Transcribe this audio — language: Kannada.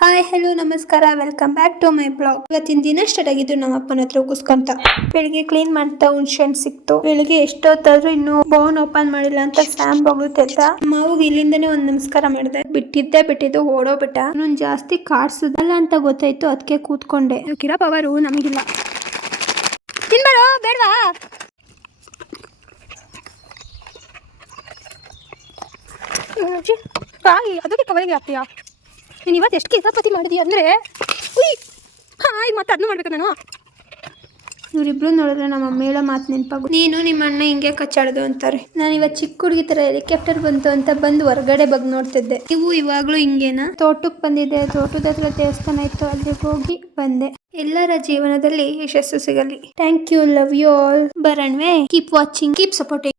ಹಾಯ್ ಹಲೋ ನಮಸ್ಕಾರ, welcome back to my blog. ಇವತ್ತಿನ ದಿನ ಸ್ಟಾರ್ಟ್ ಆಗಿದ್ದು ನಮ್ಮ ಅಪ್ಪನ ಹತ್ರ ಉಗಿಸ್ಕೊಂತ. ಬೆಳಿಗ್ಗೆ ಕ್ಲೀನ್ ಮಾಡ್ತಾ ಹುಣ್ಸೆಹಣ್ಣು ಸಿಕ್ತು. ಬೆಳಿಗ್ಗೆ ಎಷ್ಟೊತ್ತಾದ್ರೂ ಇನ್ನು ಬೋನ್ ಓಪನ್ ಮಾಡಿಲ್ಲ ಅಂತ ಸ್ಯಾಮ್ ಬಗ್ಳುತ್ತಾ ಮಾವುಗೆ ಇಲ್ಲಿಂದನೇ ಒಂದ್ ನಮಸ್ಕಾರ ಮಾಡಿದೆ. ಬಿಟ್ಟಿದ್ದು ಓಡೋಬಿಟ್ಟ. ಇನ್ನೊಂದ್ ಜಾಸ್ತಿ ಕಾಡ್ಸುದಲ್ಲ ಅಂತ ಗೊತ್ತಾಯ್ತು, ಅದಕ್ಕೆ ಕೂತ್ಕೊಂಡೆ. ಕಿರಾ ಪವರು ನಮಗಿಲ್ಲ. ತಿನ್ಬಾರೋ ಬೇಡವಾ? ಕಾಯಿ ಅದಕ್ಕೆ ಕವರಿಗೆ ಹಾಕ್ತೀಯಾ? ನೀನು ಇವತ್ತು ಎಷ್ಟು ಕಿತಾಪತಿ ಮಾಡಿದೀಯ ಅಂದರೆ ಮತ್ತೆ ಅದನ್ನು ಮಾಡ್ಬೇಕು ನಾನು. ಇವರಿಬ್ರು ನೋಡಿದ್ರೆ ನಮ್ಮ ಮೇಳೋ ಮಾತು ನೆನಪಾಗು. ನೀನು ನಿಮ್ಮ ಅಣ್ಣ ಹಿಂಗೆ ಕಚ್ಚಾಡೋದು ಅಂತಾರೆ. ನಾನು ಇವತ್ತು ಚಿಕ್ಕ ಹುಡುಗಿ ಥರ ಹೆಲಿಕಾಪ್ಟರ್ ಬಂತು ಅಂತ ಬಂದು ಹೊರಗಡೆ ನೋಡ್ತಿದ್ದೆ. ನೀವು ಇವಾಗಲೂ ಹಿಂಗೇನಾ? ತೋಟಕ್ಕೆ ಬಂದಿದ್ದೆ. ತೋಟದ ಹತ್ರ ದೇವಸ್ಥಾನ ಇತ್ತು, ಅಲ್ಲಿಗೆ ಹೋಗಿ ಬಂದೆ. ಎಲ್ಲರ ಜೀವನದಲ್ಲಿ ಯಶಸ್ಸು ಸಿಗಲಿ. Thank you, love you all. ಬರಣ್ವೆ. Keep watching, keep supporting.